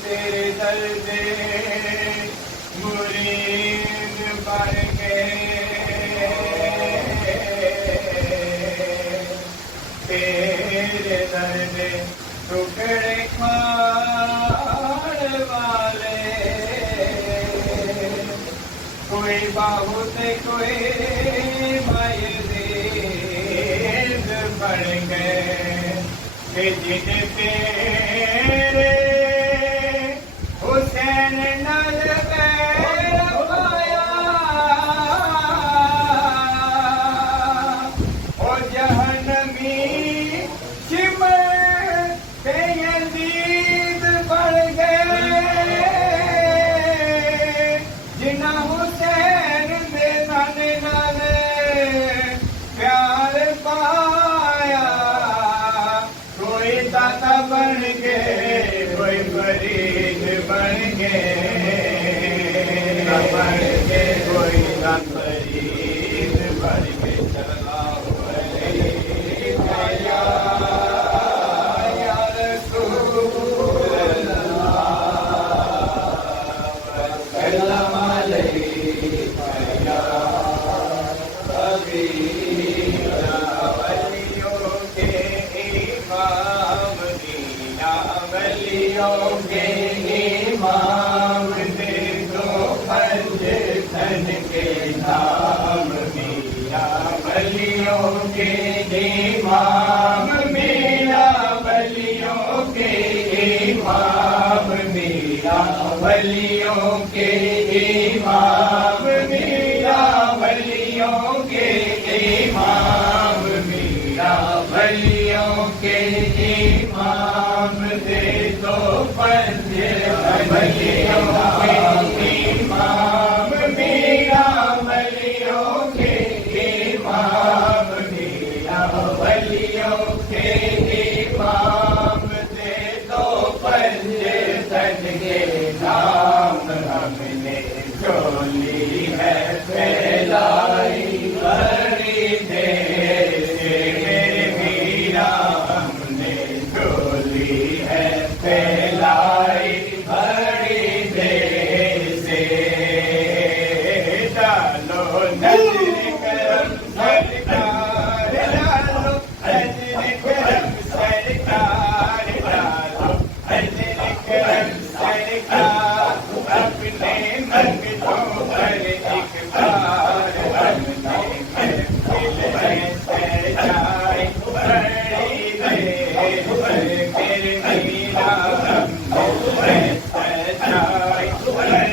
तेरे दर्द मुरीद बन गए, तेरे दर्द टुकड़े खाने वाले, कोई बहुत कोई मयज़ीद बन गए, जिन तेरे हुसैन नल पाया, ओ जहन्नमी चिमर पे यज़ीद बन गए, जिन्ना हुसैन दे नाने नाले प्यार पाया, कोई दाता बन गए, कोई फरीद बन गए, कोई ना फरीद बन के चला या रसूल अल्लाह अलैका या हबीबा, वलियों के इमाम दीना, वलियों के इमाम दे दो पंजतन के नाम मिया, वलियों के इमाम मिया, वलियों के इमाम मिया, वलियों के इमाम मिया, वलियों के इमाम मिया, वलियों के इमाम दे दो पंजतन, वलियों के इमाम मिया, वलियों के इमाम मिया, वलियों के इमाम दे दो पंजतन के नाम, हमने चोली है फैलाई बड़ी देर से मेरे मीरा, हमने चोली है फैलाई बड़ी देर से, डालो नजर करम सरकार, डालो नजर करम सरकार, डालो नजर करम सरकार, अपने मंगतों पर एक बार हमने महफिल में सजाई बड़ी देर पर, मेरे मीरा हमने सजाई बड़ी